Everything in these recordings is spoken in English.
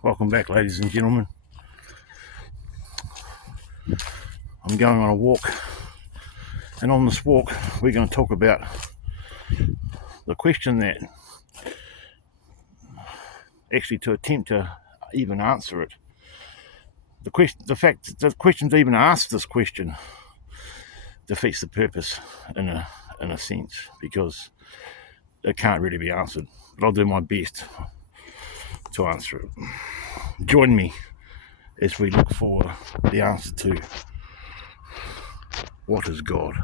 Welcome back, ladies and gentlemen. I'm going on a walk, and on this walk we're going to talk about the question that actually to attempt to even answer it. The fact the question to even ask this question defeats the purpose in a sense, because it can't really be answered. But I'll do my best to answer it. Join me as we look for the answer to what is God.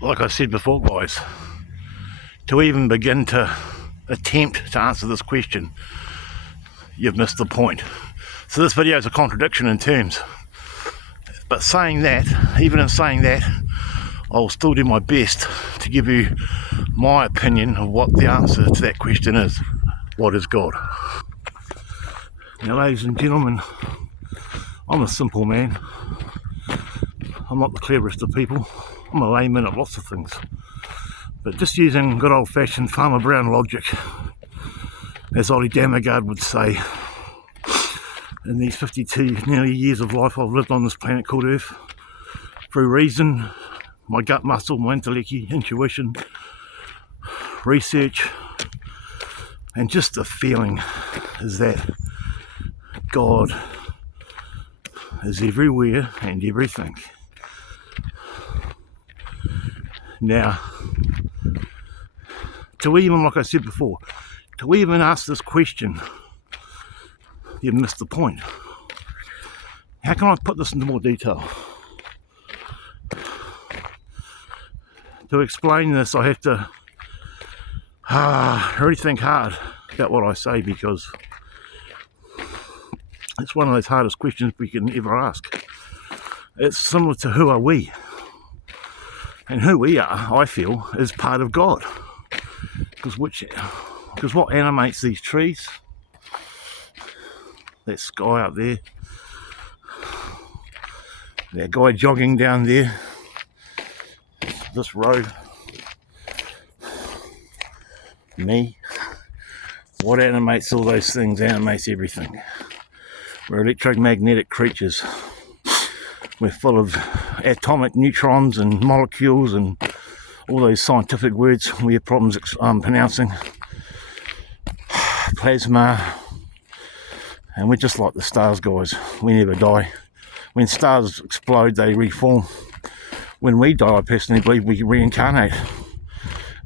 Like I said before, guys, to even begin to attempt to answer this question, you've missed the point. So this video is a contradiction in terms, but saying that, even in saying that, I'll still do my best to give you my opinion of what the answer to that question is. What is God? Now, ladies and gentlemen, I'm a simple man. I'm not the cleverest of people. I'm a layman at lots of things. But just using good old-fashioned Farmer Brown logic, as Ollie Damagard would say, in these 52 nearly years of life I've lived on this planet called Earth, through reason, my gut muscle, my intellect, intuition, research, and just the feeling is that God is everywhere and everything. Now, to even, like I said before, to even ask this question, you've missed the point. How can I put this into more detail? To explain this, I have to really think hard about what I say, because it's one of those hardest questions we can ever ask. It's similar to who are we? And who we are, I feel, is part of God. Because what animates these trees, that sky up there, that guy jogging down there, this road, me, what animates all those things animates everything. We're electromagnetic creatures. We're full of atomic neutrons and molecules and all those scientific words we have problems pronouncing. Plasma. And we're just like the stars, guys. We never die. When stars explode, they reform. When we die, I personally believe we reincarnate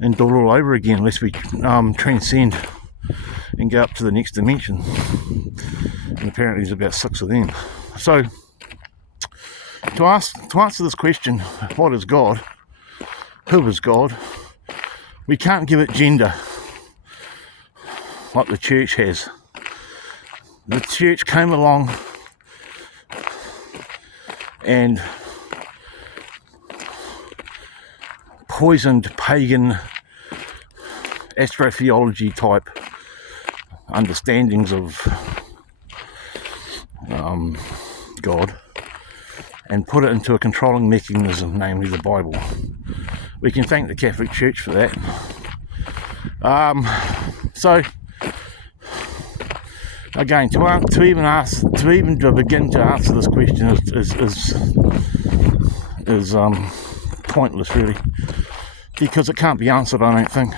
and do it all over again, unless we transcend and go up to the next dimension. And apparently there's about 6 of them. So, to answer this question, what is God? Who is God? We can't give it gender like the church has. The church came along and poisoned pagan astrotheology type understandings of God and put it into a controlling mechanism, namely the Bible. We can thank the Catholic Church for that. So again, to begin to answer this question is pointless, really, because it can't be answered, I don't think.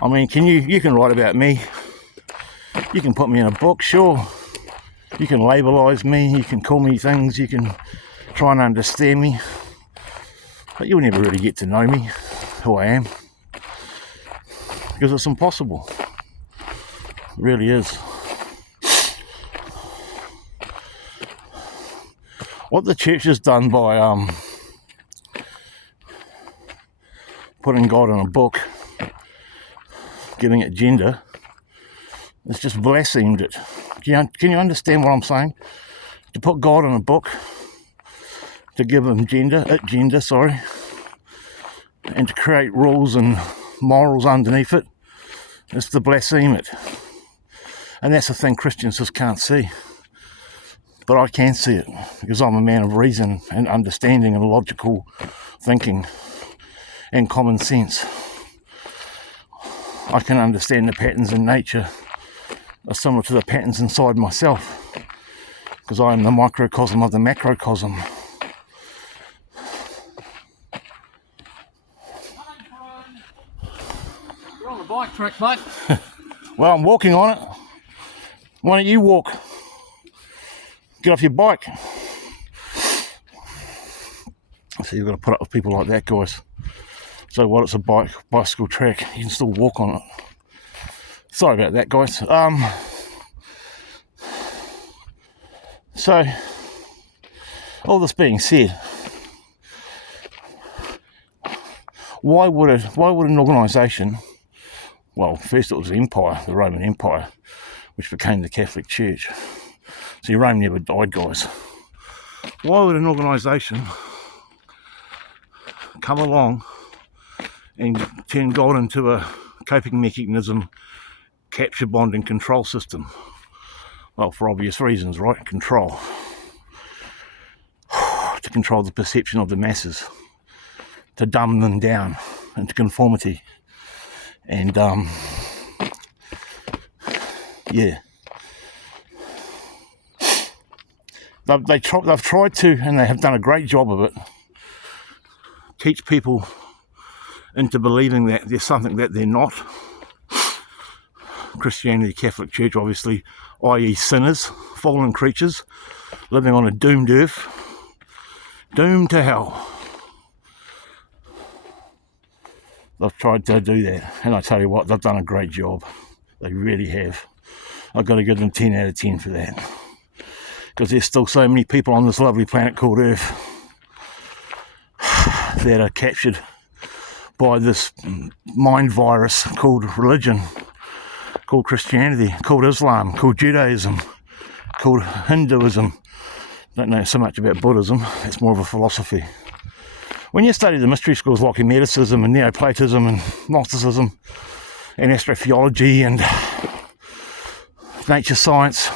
I mean, you can write about me, you can put me in a book, sure, you can labelise me, you can call me things, you can try and understand me, but you'll never really get to know me, who I am, because it's impossible. It really is. What the church has done by putting God in a book, giving it gender, it's just blasphemed it. Can you understand what I'm saying? To put God in a book, to give him gender, and to create rules and morals underneath it, it's to blaspheme it. And that's the thing Christians just can't see. But I can see it because I'm a man of reason and understanding and logical thinking and common sense. I can understand the patterns in nature are similar to the patterns inside myself because I am the microcosm of the macrocosm. You're on the bike track, mate. Well, I'm walking on it. Why don't you walk? Get off your bike. So you've got to put up with people like that, guys. So what, it's a bicycle track, you can still walk on it. Sorry about that, guys. So all this being said, why would an organisation, well, first it was the Empire, the Roman Empire, which became the Catholic Church. See, Rome never died, guys. Why would an organisation come along and turn God into a coping mechanism, capture, bond and control system? Well, for obvious reasons, right? Control. To control the perception of the masses, to dumb them down into conformity. And yeah, they've tried to, and they have done a great job of it, teach people into believing that there's something that they're not. Christianity, Catholic Church, obviously, i.e. sinners, fallen creatures, living on a doomed earth, doomed to hell. They've tried to do that, and I tell you what, they've done a great job. They really have. I've got to give them 10 out of 10 for that. Because there's still so many people on this lovely planet called Earth that are captured by this mind virus called religion, called Christianity, called Islam, called Judaism, called Hinduism. Don't know so much about Buddhism, it's more of a philosophy. When you study the mystery schools like Hermeticism and Neoplatism and Gnosticism and astrotheology and nature science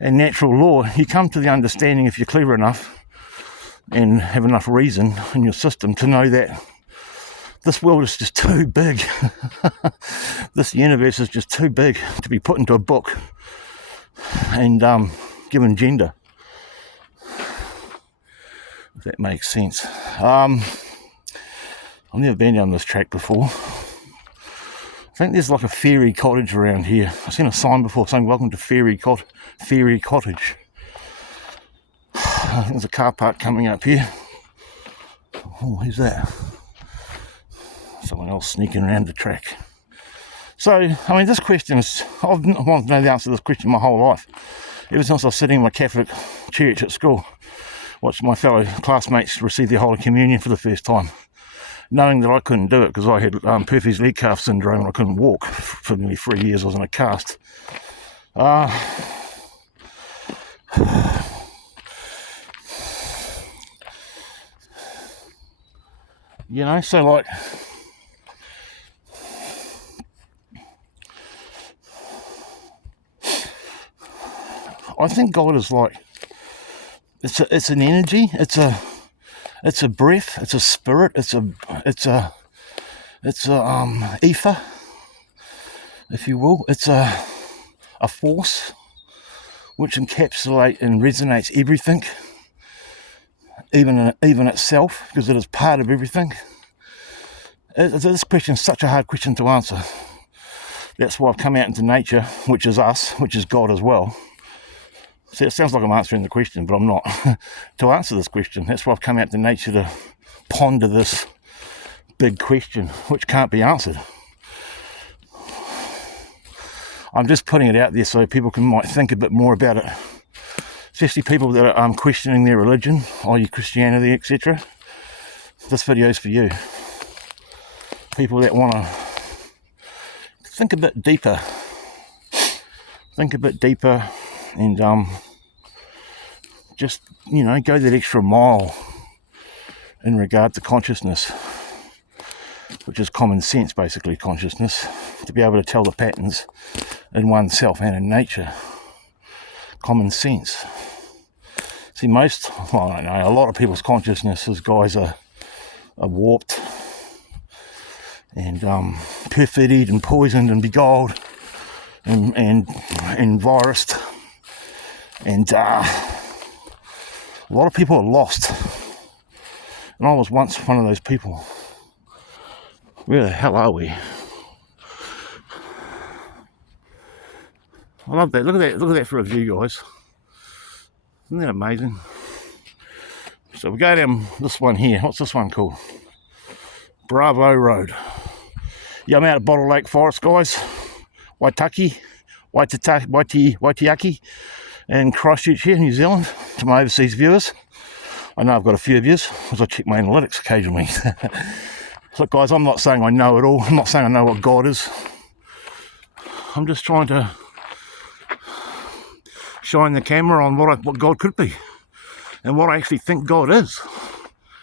and natural law, you come to the understanding, if you're clever enough and have enough reason in your system, to know that this world is just too big. This universe is just too big to be put into a book and given gender. If that makes sense. I've never been down this track before. I think there's like a fairy cottage around here. I've seen a sign before saying welcome to Fairy Cottage. I think there's a car park coming up here. Oh, who's that? Someone else sneaking around the track. So, I mean, this question is, I've wanted to know the answer to this question my whole life. Ever since I was sitting in my Catholic church at school, watched my fellow classmates receive their Holy Communion for the first time, knowing that I couldn't do it because I had Perfy's leg calf syndrome and I couldn't walk for nearly 3 years. I was in a cast. You know, so like, I think God is like, it's an energy, it's a breath, it's a spirit, it's a ether, if you will. It's a force which encapsulates and resonates everything, even itself, because it is part of everything. This question is such a hard question to answer. That's why I've come out into nature, which is us, which is God as well. See, it sounds like I'm answering the question, but I'm not. To answer this question, that's why I've come out to nature to ponder this big question, which can't be answered. I'm just putting it out there so people might think a bit more about it, especially people that are questioning their religion, i.e. Christianity, etc. This video is for you. People that want to think a bit deeper and just, you know, go that extra mile in regard to consciousness, which is common sense, basically, consciousness, to be able to tell the patterns in oneself and in nature. Common sense. See, I don't know, a lot of people's consciousnesses, guys, are warped and perfidied and poisoned and beguiled and virused, and a lot of people are lost, and I was once one of those people. Where the hell are we? I love that. Look at that for a view, guys. Isn't that amazing? So we go down this one here. What's this one called? Bravo Road. Yeah, I'm out at Bottle Lake Forest, guys. Waitaki, and Christchurch here, New Zealand. To my overseas viewers, I know I've got a few viewers because I check my analytics occasionally. Look, guys, I'm not saying I know it all. I'm not saying I know what God is. I'm just trying to shine the camera on what God could be and what I actually think God is.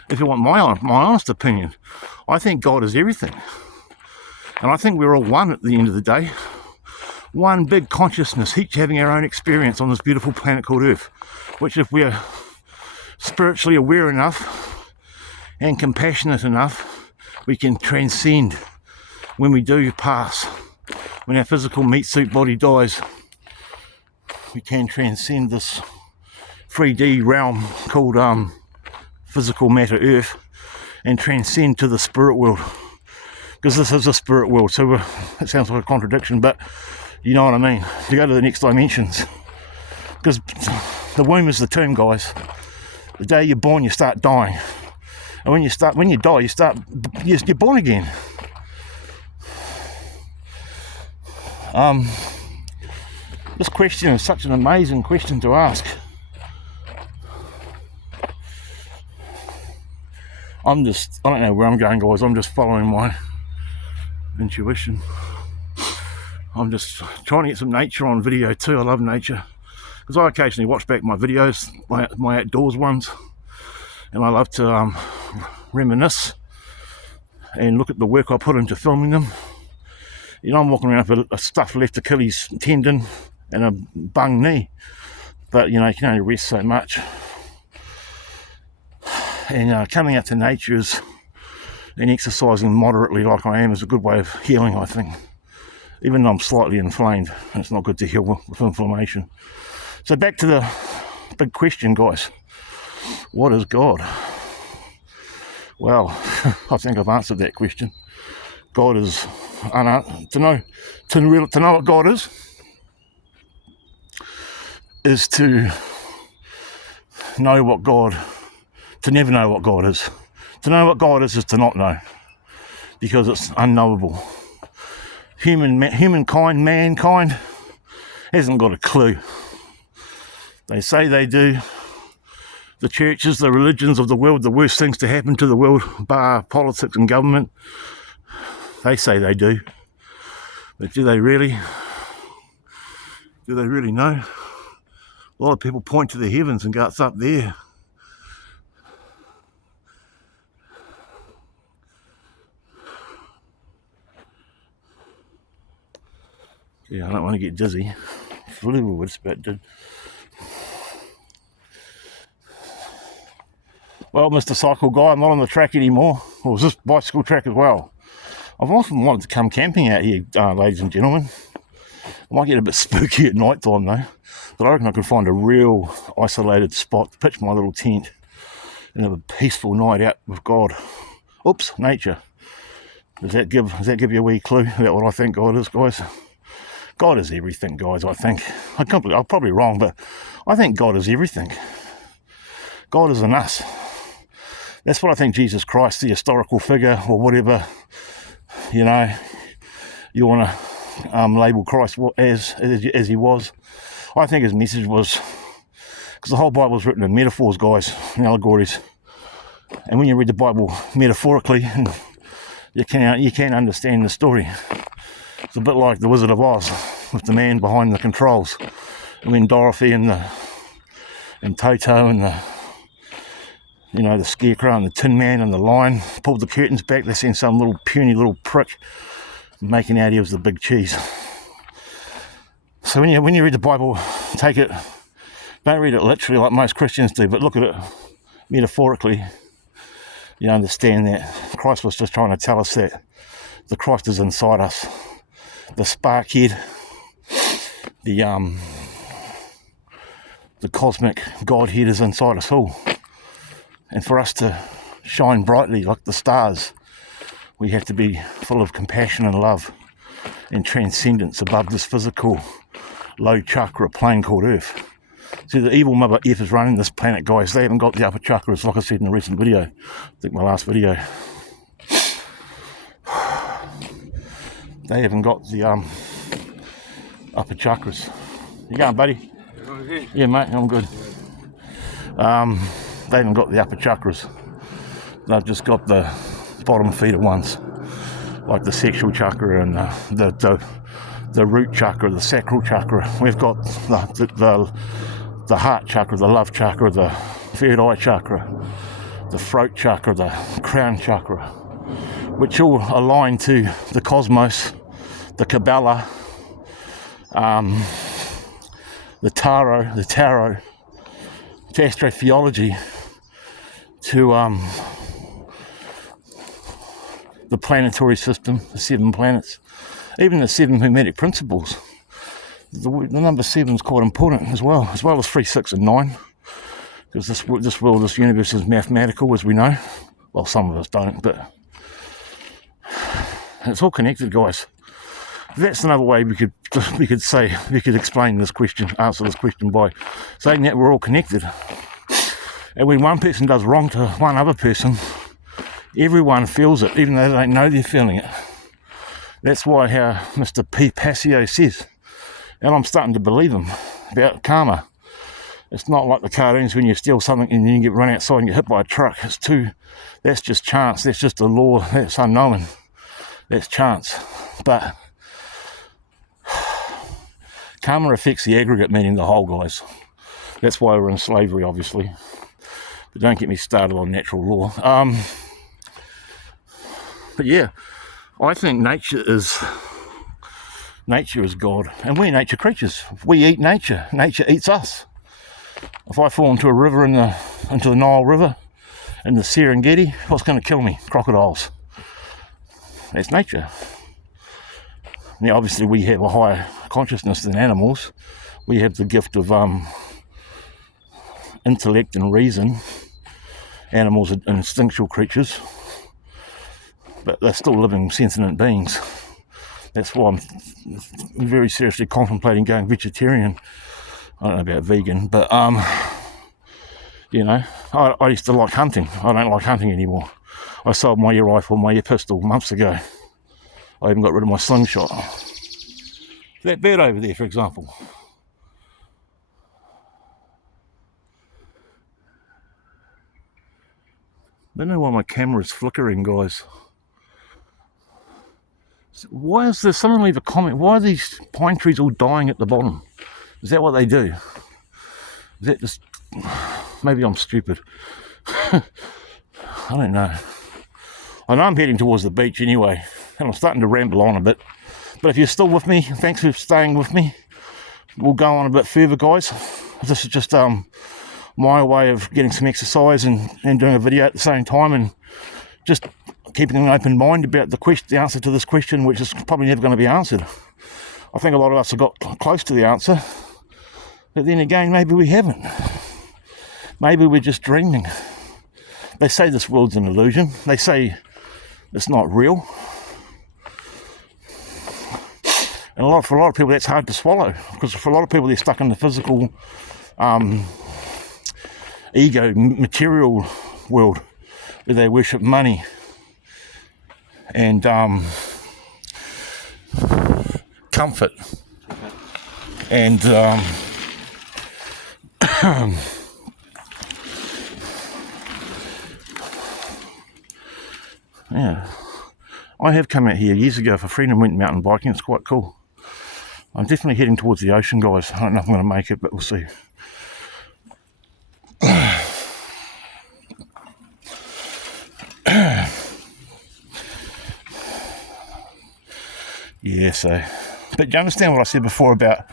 If you want my honest opinion, I think God is everything, and I think we're all one at the end of the day. One big consciousness, each having our own experience on this beautiful planet called Earth, which, if we're spiritually aware enough and compassionate enough, we can transcend when we do pass. When our physical meat suit body dies, we can transcend this 3D realm called physical matter Earth and transcend to the spirit world, because this is a spirit world. So it sounds like a contradiction, but you know what I mean, to go to the next dimensions, because the womb is the tomb, guys. The day you're born, you start dying, and when you die, you're born again. This question is such an amazing question to ask. I don't know where I'm going, guys. I'm just following my intuition. I'm just trying to get some nature on video too. I love nature, because I occasionally watch back my videos, my outdoors ones, and I love to reminisce and look at the work I put into filming them. You know, I'm walking around with a stuffed left Achilles tendon and a bung knee, but you know, you can only rest so much. And coming out to nature and exercising moderately like I am is a good way of healing, I think. Even though I'm slightly inflamed, it's not good to heal with inflammation. So back to the big question, guys. What is God? Well, I think I've answered that question. God is, to know what God is to know what God, to never know what God is. To know what God is to not know, because it's unknowable. Mankind hasn't got a clue. They say they do. The churches, the religions of the world, the worst things to happen to the world, bar politics and government, they say they do. But do they really? Do they really know? A lot of people point to the heavens and go, it's up there. Yeah, I don't want to get dizzy. Flew with but did. Well, Mr. Cycle Guy, I'm not on the track anymore. Or was this bicycle track as well? I've often wanted to come camping out here, ladies and gentlemen. I might get a bit spooky at night time though, but I reckon I could find a real isolated spot to pitch my little tent and have a peaceful night out with God. Oops, nature. Does that give you a wee clue about what I think God is, guys? God is everything, guys, I think. I'm probably wrong, but I think God is everything. God is in us. That's what I think Jesus Christ, the historical figure, or whatever, you know, you want to label Christ as he was. I think his message was, because the whole Bible is written in metaphors, guys, and allegories. And when you read the Bible metaphorically, you can't understand the story. It's a bit like the Wizard of Oz, with the man behind the controls. And when Dorothy and Toto and the Scarecrow and the Tin Man and the Lion pulled the curtains back, they seen some little puny little prick making out he was the big cheese. So when you read the Bible, don't Don't read it literally like most Christians do, but look at it metaphorically. You understand that Christ was just trying to tell us that the Christ is inside us. The spark head, the cosmic Godhead is inside us all. And for us to shine brightly like the stars, we have to be full of compassion and love and transcendence above this physical low chakra plane called Earth. See, the evil Mother Earth is running this planet, guys. They haven't got the upper chakras, like I said in a recent video. I think my last video. They haven't got the upper chakras. You going, buddy? Yeah, mate, I'm good. They haven't got the upper chakras. They've just got the bottom feeder ones, like the sexual chakra and the root chakra, the sacral chakra. We've got the heart chakra, the love chakra, the third eye chakra, the throat chakra, the crown chakra, which all align to the cosmos, the Kabbalah, the tarot, to astrotheology, to the planetary system, the 7 planets, even the 7 Hermetic principles. The number 7 is quite important as well as 3, 6, and 9, because this world, this universe is mathematical, as we know. Well, some of us don't, but it's all connected, guys. That's another way we could explain this question, answer this question, by saying that we're all connected. And when one person does wrong to one other person, everyone feels it, even though they don't know they're feeling it. That's why how Mr. P. Passio says, and I'm starting to believe him, about karma. It's not like the cartoons when you steal something and then you get run outside and get hit by a truck. That's just chance. That's just a law. That's unknown. That's chance. But karma affects the aggregate, meaning the whole, guys. That's why we're in slavery, obviously. But don't get me started on natural law. But yeah, I think nature is God, and we're nature creatures. We eat nature. Nature eats us. If I fall into a river, into the Nile River, in the Serengeti, what's going to kill me? Crocodiles. That's nature. Now, obviously, we have a higher consciousness than animals. We have the gift of intellect and reason. Animals are instinctual creatures, but they're still living, sentient beings. That's why I'm very seriously contemplating going vegetarian. I don't know about vegan, but you know, I used to like hunting. I don't like hunting anymore. I sold my ear rifle, my ear pistol months ago. I even got rid of my slingshot. That bird over there, for example. I don't know why my camera's flickering, guys. Why is there, someone leave a comment, why are these pine trees all dying at the bottom? Is that what they do? Is that just, maybe I'm stupid. I don't know. I know I'm heading towards the beach anyway, and I'm starting to ramble on a bit. But if you're still with me, thanks for staying with me. We'll go on a bit further, guys. This is just my way of getting some exercise and doing a video at the same time, and just keeping an open mind about the answer to this question, which is probably never going to be answered. I think a lot of us have got close to the answer, but then again, maybe we haven't. Maybe we're just dreaming. They say this world's an illusion. They say it's not real. And for a lot of people, that's hard to swallow, because for a lot of people, they're stuck in the physical, ego, material world, where they worship money and comfort and yeah. I have come out here years ago for free and went mountain biking. It's quite cool. I'm definitely heading towards the ocean, guys. I don't know if I'm going to make it, but we'll see. Yeah, so, but you understand what I said before about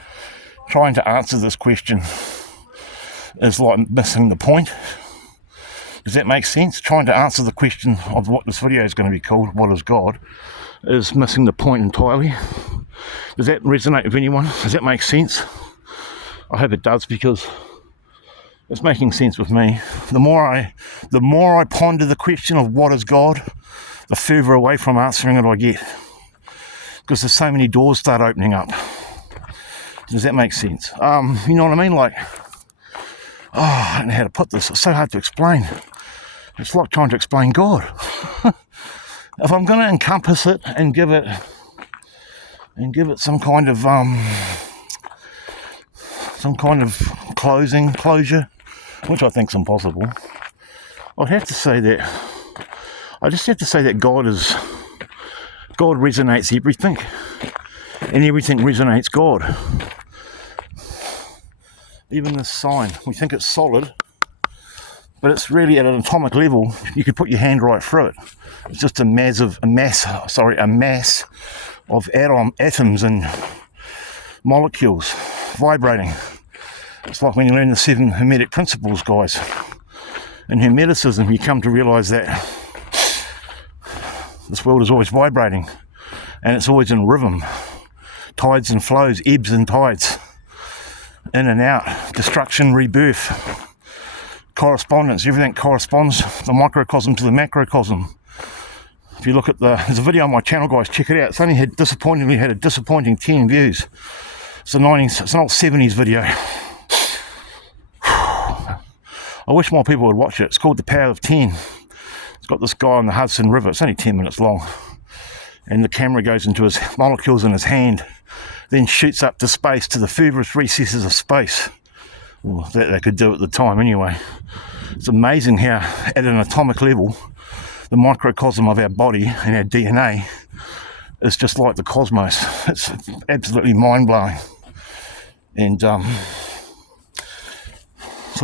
trying to answer this question is like missing the point. Does that make sense? Trying to answer the question of what this video is going to be called, what is God, is missing the point entirely. Does that resonate with anyone? Does that make sense? I hope it does, because it's making sense with me. The more I ponder the question of what is God, the further away from answering it I get, because there's so many doors start opening up. Does that make sense? You know what I mean? Like, I don't know how to put this. It's so hard to explain. It's like trying to explain God. If I'm going to encompass it and give it some kind of closure, which I think is impossible, I just have to say that God resonates everything, and everything resonates God. Even this sign, we think it's solid, but it's really at an atomic level. You could put your hand right through it. It's just a mass of atoms and molecules vibrating. It's like when you learn the 7 Hermetic principles, guys. In Hermeticism, you come to realise that this world is always vibrating, and it's always in rhythm, tides and flows, ebbs and tides, in and out, destruction, rebirth, correspondence. Everything corresponds, the microcosm to the macrocosm. If you look at there's a video on my channel, guys, check it out. It's only had a disappointing 10 views. It's an old 70s video. I wish more people would watch it. It's called The Power of 10. It's got this guy on the Hudson River. It's only 10 minutes long. And the camera goes into his molecules in his hand, then shoots up to space, to the furthest recesses of space. Well, that they could do at the time anyway. It's amazing how, at an atomic level, the microcosm of our body and our DNA is just like the cosmos. It's absolutely mind-blowing. And so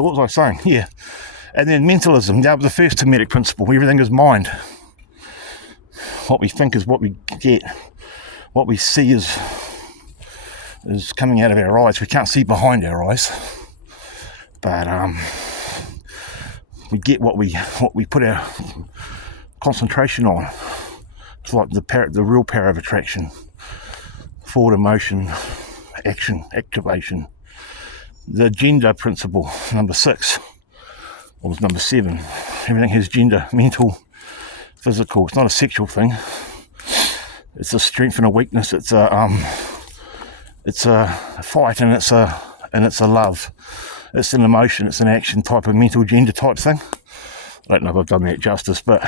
what was I saying? Yeah. And then mentalism, the first Hermetic principle, everything is mind. What we think is what we get. What we see is coming out of our eyes. We can't see behind our eyes. But we get what we put our concentration on. It's like the real power of attraction. Forward emotion, action, activation. The gender principle, number 6, or was number 7. Everything has gender, mental, physical. It's not a sexual thing. It's a strength and a weakness. It's a fight, and it's a love. It's an emotion. It's an action type of mental gender type thing. I don't know if I've done that justice, but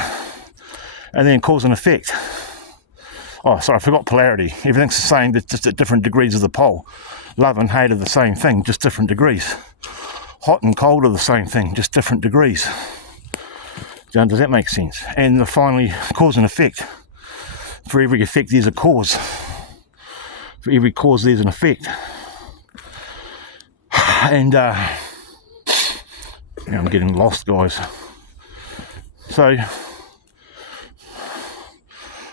and then cause and effect. Oh, sorry, I forgot polarity. Everything's the same, but just at different degrees of the pole. Love and hate are the same thing, just different degrees. Hot and cold are the same thing, just different degrees. Does that make sense? And finally, cause and effect. For every effect, there's a cause. For every cause, there's an effect. And I'm getting lost, guys. So,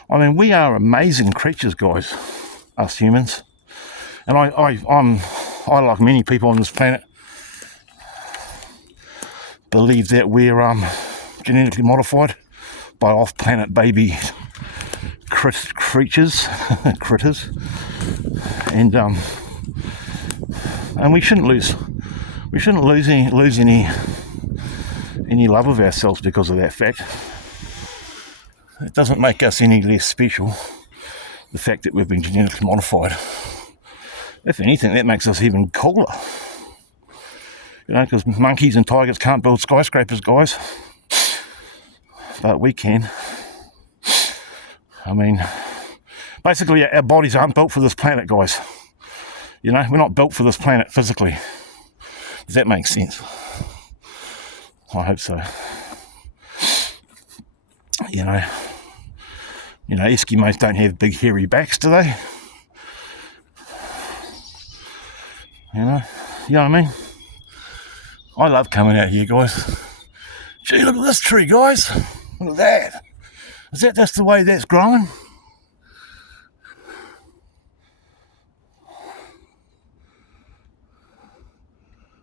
I mean, we are amazing creatures, guys, us humans. And I like many people on this planet, believe that we're genetically modified by off-planet baby critters, and we shouldn't lose any love of ourselves because of that fact. It doesn't make us any less special, the fact that we've been genetically modified. If anything, that makes us even cooler. You know, because monkeys and tigers can't build skyscrapers, guys. But we can. I mean, basically our bodies aren't built for this planet, guys. You know, we're not built for this planet physically. Does that make sense? I hope so. You know, Eskimos don't have big hairy backs, do they? You know what I mean? I love coming out here, guys. Gee, look at this tree, guys. Look at that. Is that just the way that's growing?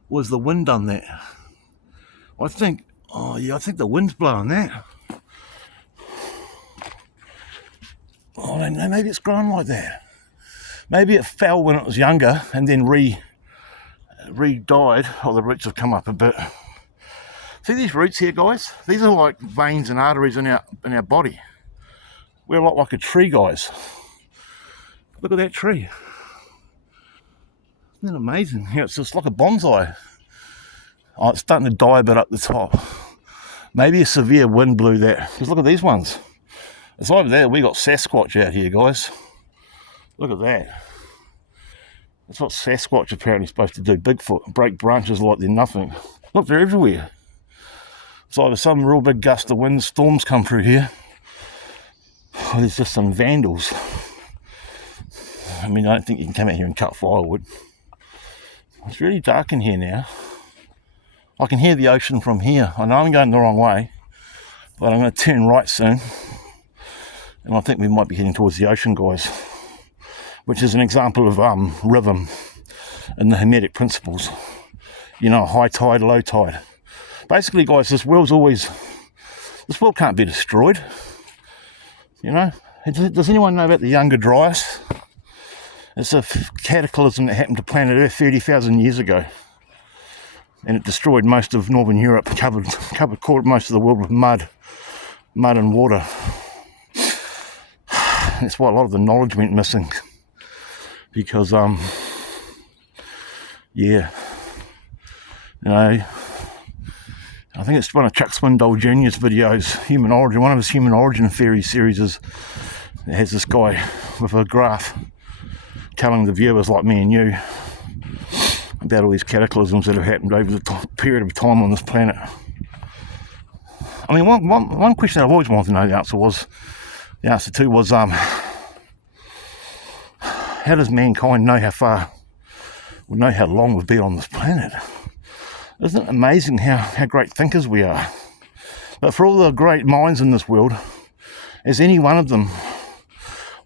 was the wind done that? I think, oh yeah, I think the wind's blowing that. Oh, I don't know, maybe it's grown like that. Maybe it fell when it was younger and then re-died. Oh, the roots have come up a bit. See these roots here, guys? These are like veins and arteries in our body. We're like a tree, guys. Look at that tree. Isn't that amazing? Yeah, it's just like a bonsai. Oh, it's starting to die a bit up the top. Maybe a severe wind blew that. Because look at these ones. It's over there. We got Sasquatch out here, guys. Look at that. That's what Sasquatch apparently is supposed to do. Bigfoot. Break branches like they're nothing. Look, they're everywhere. It's either some real big gust of wind, storms come through here. Oh, there's just some vandals. I mean, I don't think you can come out here and cut firewood. It's really dark in here now. I can hear the ocean from here. I know I'm going the wrong way, but I'm going to turn right soon. And I think we might be heading towards the ocean, guys, which is an example of rhythm and the Hermetic principles. You know, high tide, low tide. Basically, guys, this world can't be destroyed. You know, does anyone know about the Younger Dryas? It's a cataclysm that happened to planet Earth 30,000 years ago. And it destroyed most of Northern Europe, covered most of the world with mud and water. That's why a lot of the knowledge went missing. Because, yeah, you know, I think it's one of Chuck Swindoll Jr.'s videos, Human Origin. One of his Human Origin theory series it has this guy with a graph telling the viewers like me and you about all these cataclysms that have happened over the period of time on this planet. I mean, one question I've always wanted to know the answer to was how does mankind know how long we've been on this planet? Isn't it amazing how great thinkers we are? But for all the great minds in this world, is any one of them,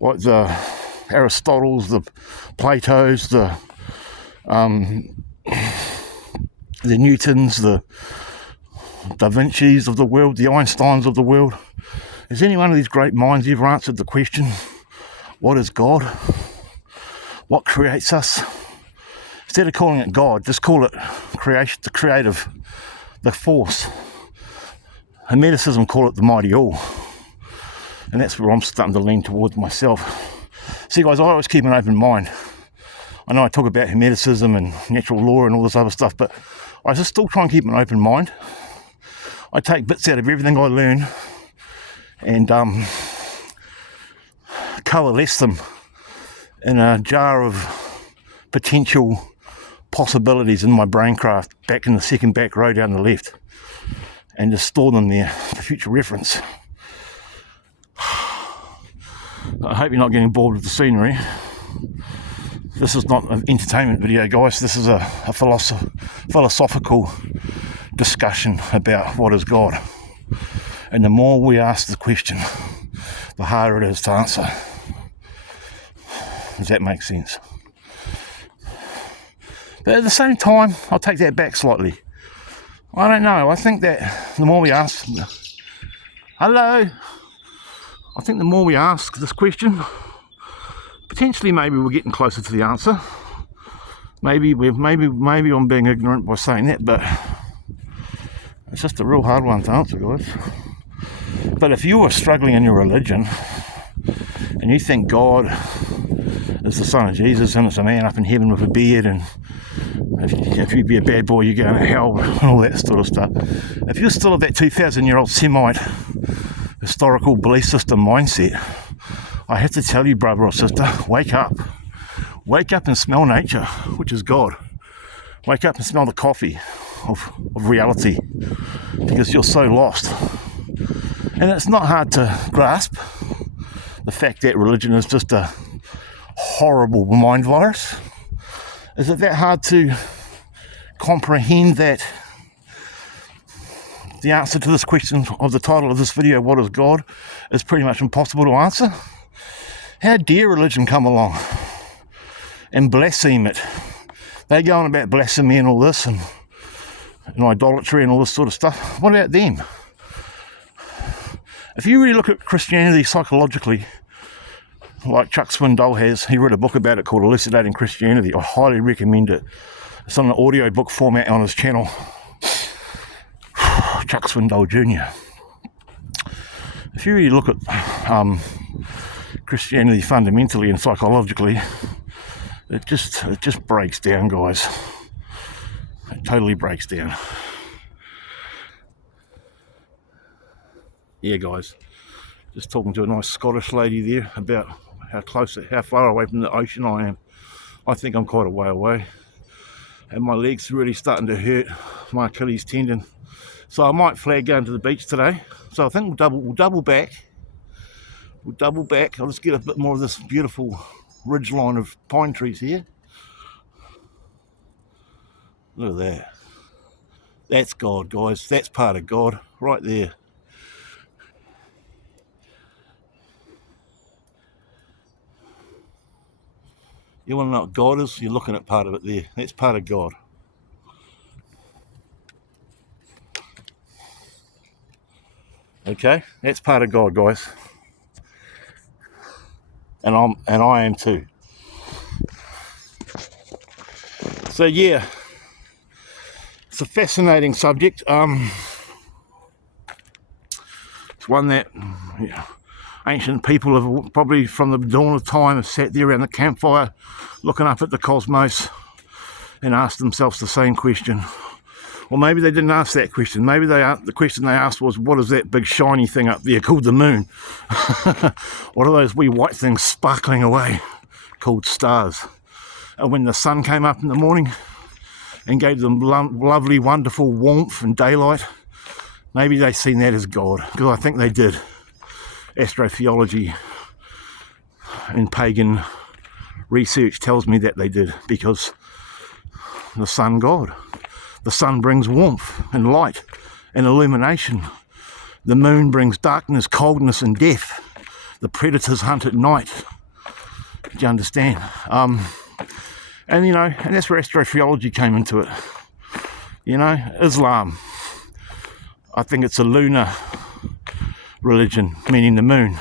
like the Aristotles, the Platos, the Newtons, the Da Vinci's of the world, the Einsteins of the world, has any one of these great minds ever answered the question, what is God? What creates us? Instead of calling it God, just call it creation, the creative, the force. Hermeticism call it the mighty all. And that's where I'm starting to lean towards myself. See, guys, I always keep an open mind. I know I talk about Hermeticism and natural law and all this other stuff, but I just still try and keep an open mind. I take bits out of everything I learn and coalesce them in a jar of potential possibilities in my braincraft back in the second back row down the left, and just store them there for future reference. I hope you're not getting bored with the scenery. This is not an entertainment video, guys. This is a philosophical discussion about what is God. And the more we ask the question, the harder it is to answer. Does that make sense? But at the same time, I'll take that back slightly. I don't know. I think that the more we ask... Hello? I think the more we ask this question, potentially maybe we're getting closer to the answer. Maybe I'm being ignorant by saying that, but it's just a real hard one to answer, guys. But if you were struggling in your religion and you think God is the son of Jesus and it's a man up in heaven with a beard, and if you be a bad boy you're going to hell and all that sort of stuff, if you're still of that 2,000-year-old Semite historical belief system mindset, I have to tell you, brother or sister, wake up and smell nature, which is God. Wake up and smell the coffee of reality, because you're so lost. And it's not hard to grasp the fact that religion is just a horrible mind virus. Is it that hard to comprehend that the answer to this question of the title of this video, what is God, is pretty much impossible to answer? How dare religion come along and blaspheme it They go on about blasphemy and all this, and idolatry and all this sort of stuff. What about them? If you really look at Christianity psychologically, like Chuck Swindoll has, he wrote a book about it called Elucidating Christianity. I highly recommend it. It's on an audio book format on his channel. Chuck Swindoll Jr. If you really look at Christianity fundamentally and psychologically, it just breaks down, guys. It totally breaks down. Yeah, guys, just talking to a nice Scottish lady there about how far away from the ocean I am. I think I'm quite a way away, and my legs are really starting to hurt, my Achilles tendon. So I might flag going to the beach today. So I think we'll double back. I'll just get a bit more of this beautiful ridge line of pine trees here. Look at that. That's God, guys. That's part of God right there. You want to know what God is? You're looking at part of it there. That's part of God. Okay, that's part of God, guys. And I am too. So yeah, it's a fascinating subject. It's one that ancient people have probably from the dawn of time have sat there around the campfire looking up at the cosmos and asked themselves the same question. Or maybe they didn't ask that question. Maybe the question they asked was, what is that big shiny thing up there called the moon? What are those wee white things sparkling away called stars? And when the sun came up in the morning and gave them lovely, wonderful warmth and daylight, maybe they seen that as God, because I think they did. Astrotheology and pagan research tells me that they did, because the sun God. The sun brings warmth and light and illumination. The moon brings darkness, coldness and death. The predators hunt at night. Do you understand? And that's where astrotheology came into it. Islam, I think it's a lunar religion, meaning the moon.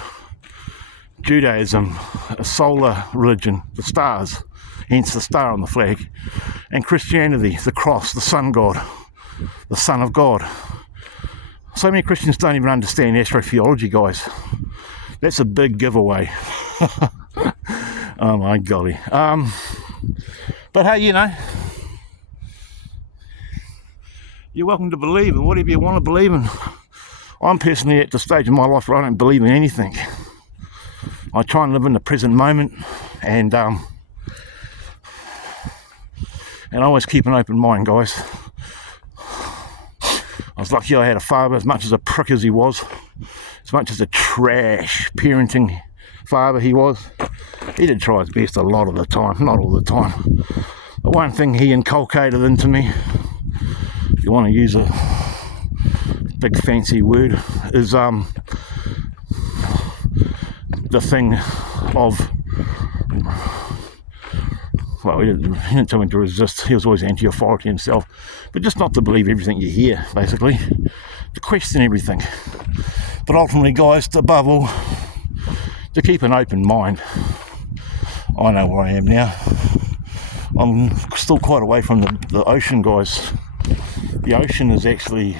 Judaism, a solar religion, the stars, hence the star on the flag. And Christianity, the cross, the sun God, the Son of God. So many Christians don't even understand astrotheology, guys. That's a big giveaway. Oh my golly. But hey, you're welcome to believe in whatever you want to believe in. I'm personally at the stage in my life where I don't believe in anything. I try and live in the present moment, and I always keep an open mind, guys. I was lucky I had a father, as much as a prick as he was, as much as a trash parenting father he was. He did try his best a lot of the time, not all the time. But one thing he inculcated into me, if you want to use a big fancy word, is the thing of, well, he didn't tell me to resist. He was always anti-authority himself, but just not to believe everything you hear, basically, to question everything. But ultimately, guys, above all, to keep an open mind. I know where I am now. I'm still quite away from the ocean, guys. The ocean is actually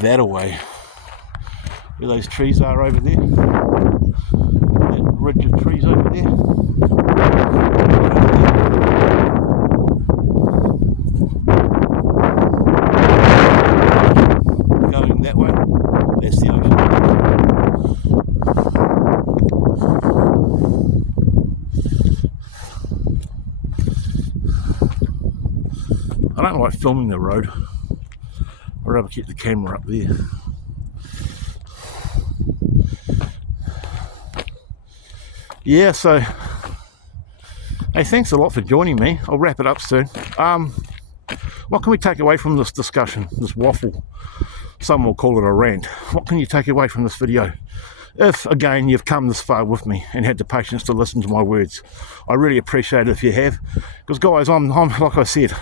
that away. Where those trees are over there. That ridge of trees over there. Going that way, that's the ocean. I don't like filming the road. I'd rather keep the camera up there. Yeah, so hey, thanks a lot for joining me. I'll wrap it up soon. What can we take away from this discussion, this waffle? Some will call it a rant. What can you take away from this video? if, again, you've come this far with me and had the patience to listen to my words. I really appreciate it if you have, because guys, I'm like I said,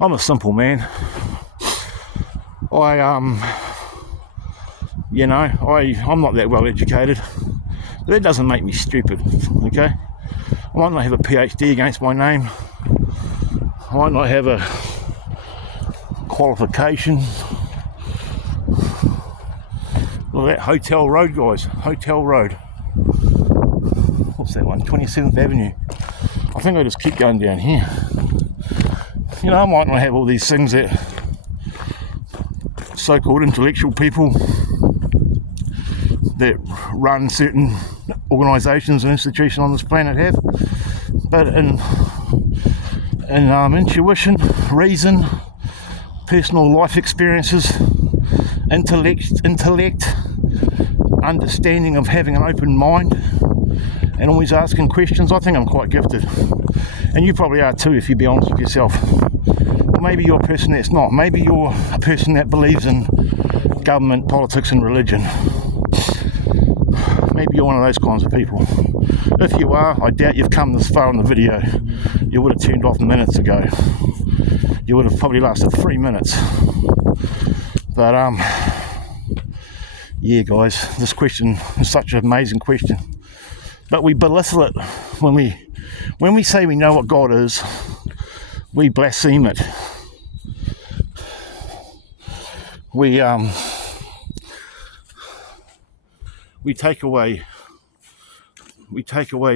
I'm a simple man. I'm not that well educated, but that doesn't make me stupid, okay? I might not have a PhD against my name, I might not have a qualification. Look at that Hotel Road, guys. Hotel Road. What's that one? 27th Avenue. I think I just keep going down here. You know, I might not have all these things that so-called intellectual people that run certain organisations and institutions on this planet have, but in intuition, reason, personal life experiences, intellect, understanding of having an open mind and always asking questions, I think I'm quite gifted. And you probably are too, if you be honest with yourself. Or maybe you're a person that's not. Maybe you're a person that believes in government, politics and religion. Maybe you're one of those kinds of people. If you are, I doubt you've come this far in the video. You would have turned off minutes ago. You would have probably lasted 3 minutes. But yeah, guys, this question is such an amazing question. But we belittle it when we say we know what God is. We blaspheme it. We take away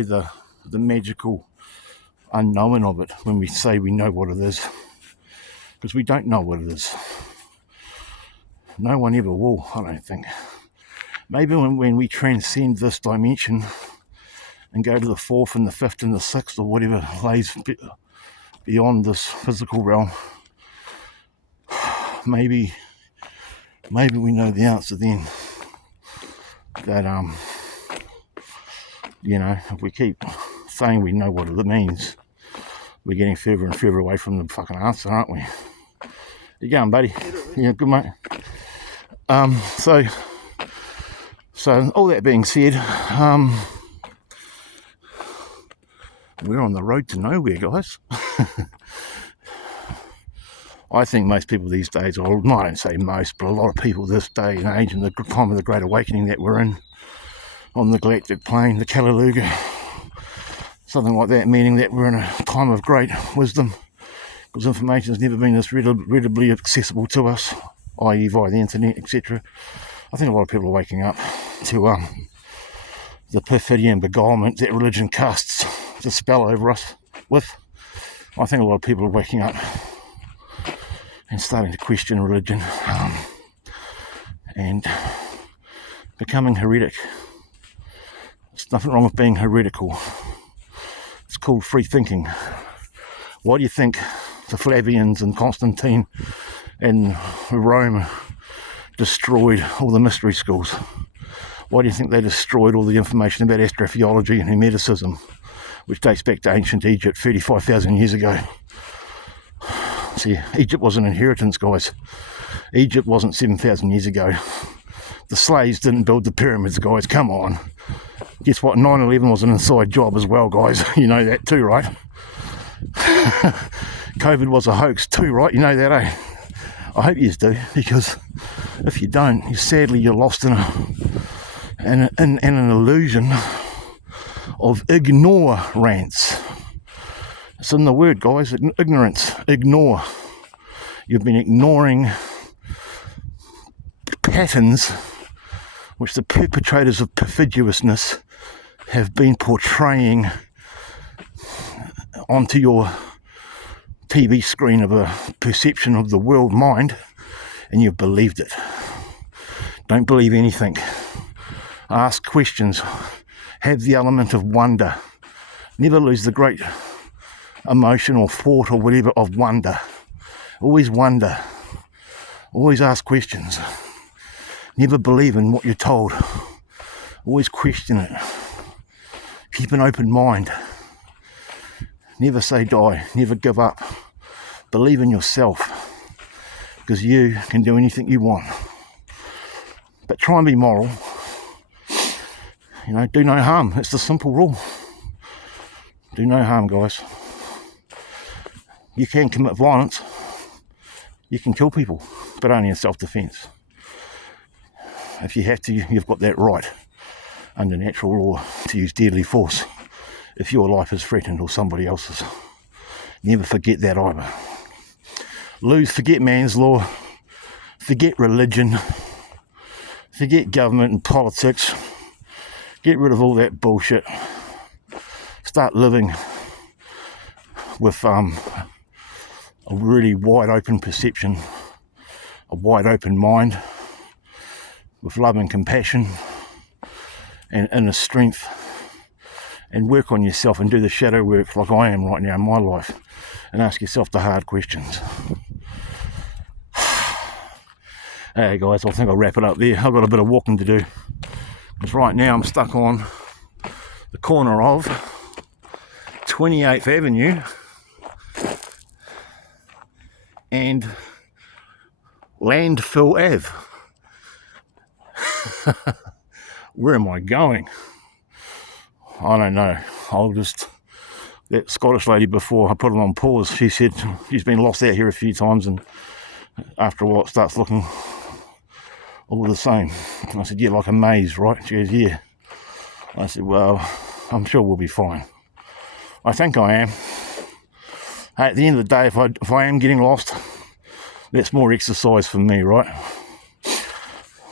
the magical unknown of it when we say we know what it is, because we don't know what it is. No one ever will, I don't think. Maybe when we transcend this dimension and go to the fourth and the fifth and the sixth or whatever lays beyond this physical realm, maybe we know the answer then. That if we keep saying we know what it means, we're getting further and further away from the fucking answer, aren't we? You going, buddy? Yeah, good, mate. So all that being said, we're on the road to nowhere, guys. I think most people these days, or I don't say most, but a lot of people this day and age, in the time of the Great Awakening that we're in, on the galactic plane, the Kalaluga, something like that, meaning that we're in a time of great wisdom, because information has never been this readily accessible to us, i.e. via the internet, etc. I think a lot of people are waking up to the perfidy and beguilement that religion casts the spell over us with. I think a lot of people are waking up and starting to question religion and becoming heretic. There's nothing wrong with being heretical. It's called free thinking. Why do you think the Flavians and Constantine and Rome destroyed all the mystery schools? Why do you think they destroyed all the information about astrophysiology and hermeticism, which dates back to ancient Egypt 35,000 years ago? See, Egypt was an inheritance, guys. Egypt wasn't 7,000 years ago. The slaves didn't build the pyramids, guys. Come on. Guess what? 9/11 was an inside job as well, guys. You know that too, right? COVID was a hoax too, right? You know that, eh? I hope you do, because if you don't, you're lost in an illusion of ignorance. It's in the word, guys. Ignorance. Ignore. You've been ignoring patterns which the perpetrators of perfidiousness have been portraying onto your TV screen of a perception of the world mind, and you've believed it. Don't believe anything. Ask questions. Have the element of wonder. Never lose the great emotion or thought or whatever of wonder. Always wonder. Always ask questions. Never believe in what you're told. Always question it. Keep an open mind. Never say die. Never give up. Believe in yourself, because you can do anything you want. But try and be moral. You know, do no harm. It's the simple rule. Do no harm, guys. You can commit violence. You can kill people, but only in self-defense. If you have to, you've got that right under natural law to use deadly force if your life is threatened or somebody else's. Never forget that either. Forget man's law, forget religion, forget government and politics, get rid of all that bullshit. Start living with a really wide open perception, a wide open mind, with love and compassion and inner strength, and work on yourself and do the shadow work like I am right now in my life, and ask yourself the hard questions. Hey guys, I think I'll wrap it up there. I've got a bit of walking to do, because right now I'm stuck on the corner of 28th Avenue and Landfill Ave. Where am I going? I don't know. That Scottish lady, before I put it on pause, she said she's been lost out here a few times, and after a while it starts looking all the same. And I said, yeah, like a maze, right? She goes, yeah. I said, well, I'm sure we'll be fine. I think I am. Hey, at the end of the day, if I am getting lost, that's more exercise for me, right?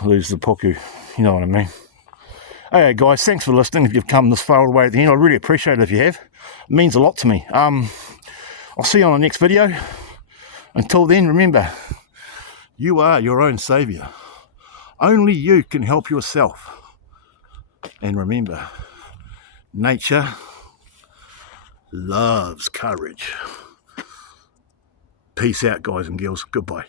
Lose the puku, you know what I mean. Okay guys, thanks for listening. If you've come this far away at the end, I really appreciate it if you have. It means a lot to me. I'll see you on the next video. Until then, remember, you are your own saviour. Only you can help yourself. And remember, nature loves courage. Peace out, guys and girls. Goodbye.